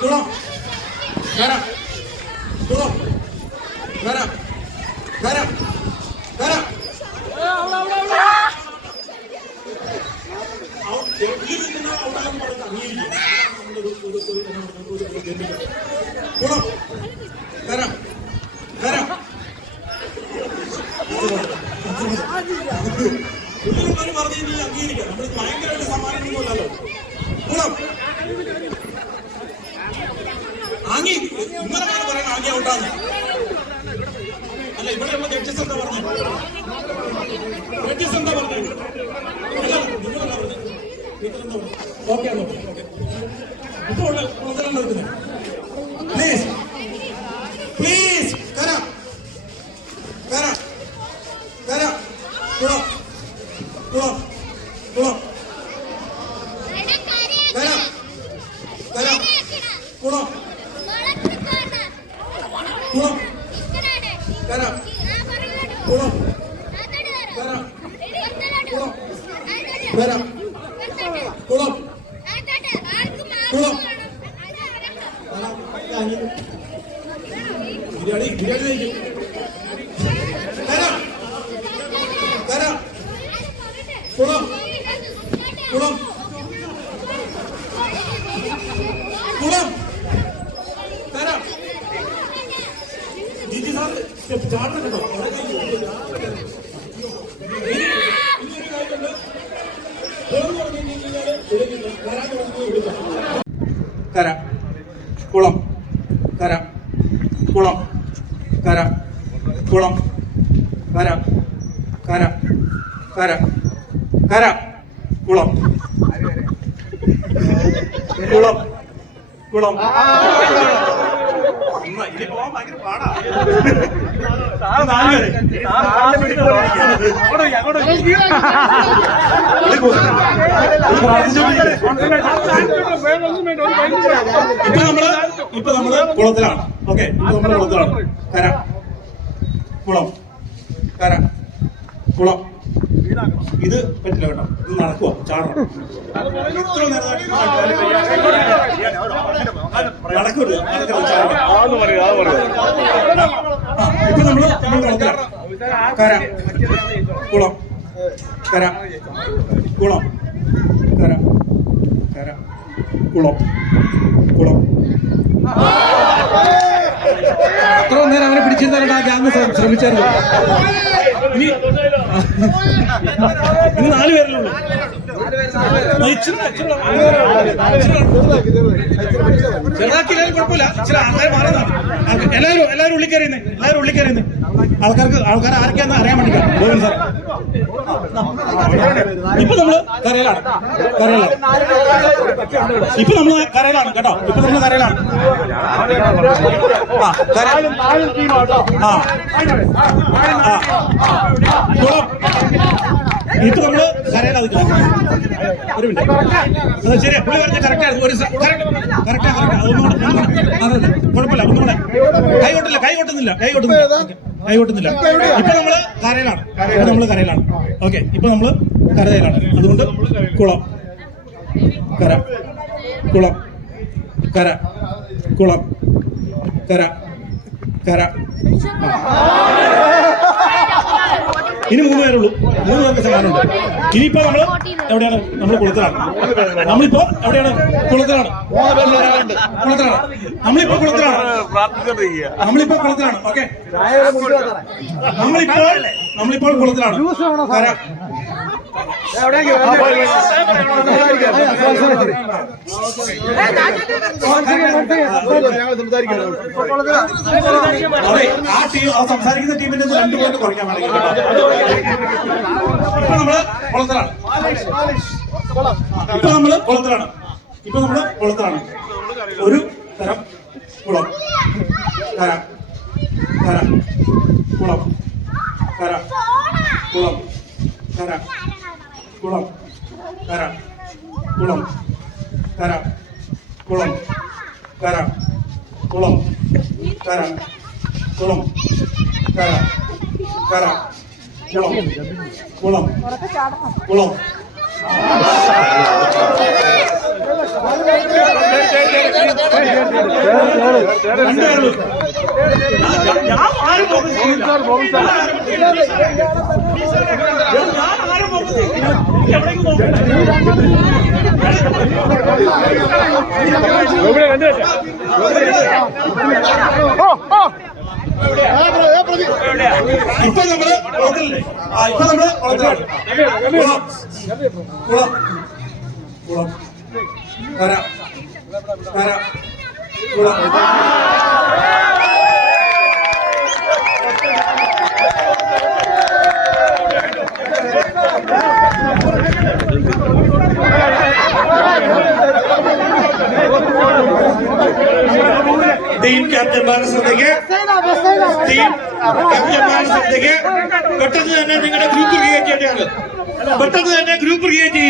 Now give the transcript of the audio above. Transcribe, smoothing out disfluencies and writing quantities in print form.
കുളം കര കുളം കര കര കര കുളം കര കര പുള്ളിമാര് പറഞ്ഞ് നീ അംഗീകരിക്കാം. നമ്മൾ ഭയങ്കരമായിട്ട് സമ്മാനമൊന്നുമല്ലല്ലോ. കുളം ആങ്ങി ഇങ്ങനെ പറയണം ആങ്ങി ഔട്ടാന്ന്. അല്ല ഇവിടെയുള്ള ജഡ്ജസ് എന്താ പറഞ്ഞു? ജഡ്ജസ് എന്താ പറഞ്ഞു? നിങ്ങളെന്താ പറഞ്ഞു? ഓക്കെ ഇപ്പൊ ഉള്ള കുളത്തിലാണ് നിർത്തുന്നത്. പ്ലീസ് പ്ലീസ് കര കര കര കുളം കുളം കുളം കര കര കുളം കുളം കര കുളം കര കുളം കര കുളം കുളം ബിരിയാണി ബിരിയാണി കര കര കുളം കുളം കുളം കര ജിജി സാർ ചാടണം കേട്ടോ. കര കുളം കര കുളം കര കുളം കര കര കര കര കുളം കുളം കുളം ഇനി പോവാൻ ഭയങ്കര പാടാ. ഇപ്പൊ നമ്മള് കുളത്തിലാണ്. ഓക്കെ ഇപ്പൊ നമ്മള് കുളത്തിലാണ്. കര കുളം കര കുളം. ഇത് പറ്റില്ല കേട്ടോ. ഇത് നടക്കുവോ ചാടണം. ഇത്ര നേരം നടക്കൂല. ഇപ്പൊ നമ്മള് കുളത്തിലാണ്. കര കുളം കര കുളം കര കര കുളം കുളം. എത്ര നേരം അവനെ പിടിച്ചിരുന്നാലും ആ ഗ്യാങ് ശ്രമിച്ചായിരുന്നു. ഇനി 4 പേരല്ലേ ഉള്ളൂ. ചെറുതാക്കിയാലും കുഴപ്പമില്ല. ചില ആൾക്കാർ മാറുന്നതാണ്. എല്ലാവരും ഉള്ളിക്കറിയുന്നേ. എല്ലാവരും ഉള്ളിക്കറിയുന്നേ. ആൾക്കാർ ആരൊക്കെയാന്ന് അറിയാൻ വേണ്ടിട്ടാ. ഗോവിന്ദ് സാർ ഇപ്പൊ നമ്മള് കരയിലാണ്. കരയിലാണ് ഇപ്പൊ നമ്മള് കരയിലാണ് കേട്ടോ. ഇപ്പൊ നമ്മള് കരയിലാണ്. ഇപ്പൊ നമ്മള് കരയിലാണ്. ഒരു മിനിറ്റ്. അത് ശരിയാ. പുള്ളി പറഞ്ഞ കറക്റ്റായിരുന്നു. ഒരു കറക്റ്റാ. അതല്ലേ കുഴപ്പമില്ല. ഒന്നുകൂടെ കൈ കൊട്ടുന്നില്ല. ഇപ്പൊ നമ്മള് കരയിലാണ്. ഓക്കെ ഇപ്പൊ നമ്മള് കരയിലാണ്. അതുകൊണ്ട് കുളം കര കുളം കര കുളം കര കര. ഇനി 3 പേരുള്ളൂ. 3 പേർക്ക് സമ്മാനമുണ്ട്. ഇനിയിപ്പോ നമ്മള് എവിടെയാണ്? നമ്മൾ കുളത്തിലാണ്. നമ്മളിപ്പോ എവിടെയാണ്? കുളത്തിലാണ്. നമ്മളിപ്പോ കുളത്തിലാണ്. ഓക്കെ നമ്മളിപ്പോൾ കുളത്തിലാണ്. കര സംസാരിക്കുന്ന ടീമിന്റെ 2 പോയിന്റ് കുറയ്ക്കാൻ വേണമെങ്കിൽ ഇപ്പൊ നമ്മള് കുളത്തിലാണ്. ഒരു തരം കുളം കര കര കുളം കര കുളം കര കുളം കര കുളം കര കുളം കര കുളം കര കുളം കര കര കുളം കുളം കുളം ഞാൻ ആരും പോകുന്നില്ല. എവിടേക്ക് പോകും? ഇപ്പൊ നമ്മള് കുളത്തിലല്ലേ? ഇപ്പൊ നമ്മള് കുളത്തിലാണ്. കുളം കുളം കര കര കുളം. ടീം ക്യാപ്റ്റന്മാരുടെ ശ്രദ്ധയ്ക്ക് പെട്ടെന്ന് തന്നെ നിങ്ങളുടെ ഗ്രൂപ്പ് ക്രിയേറ്റ് ചെയ്യേണ്ടതാണ്. പെട്ടെന്ന് തന്നെ ഗ്രൂപ്പ് ക്രിയേറ്റ് ചെയ്യുക.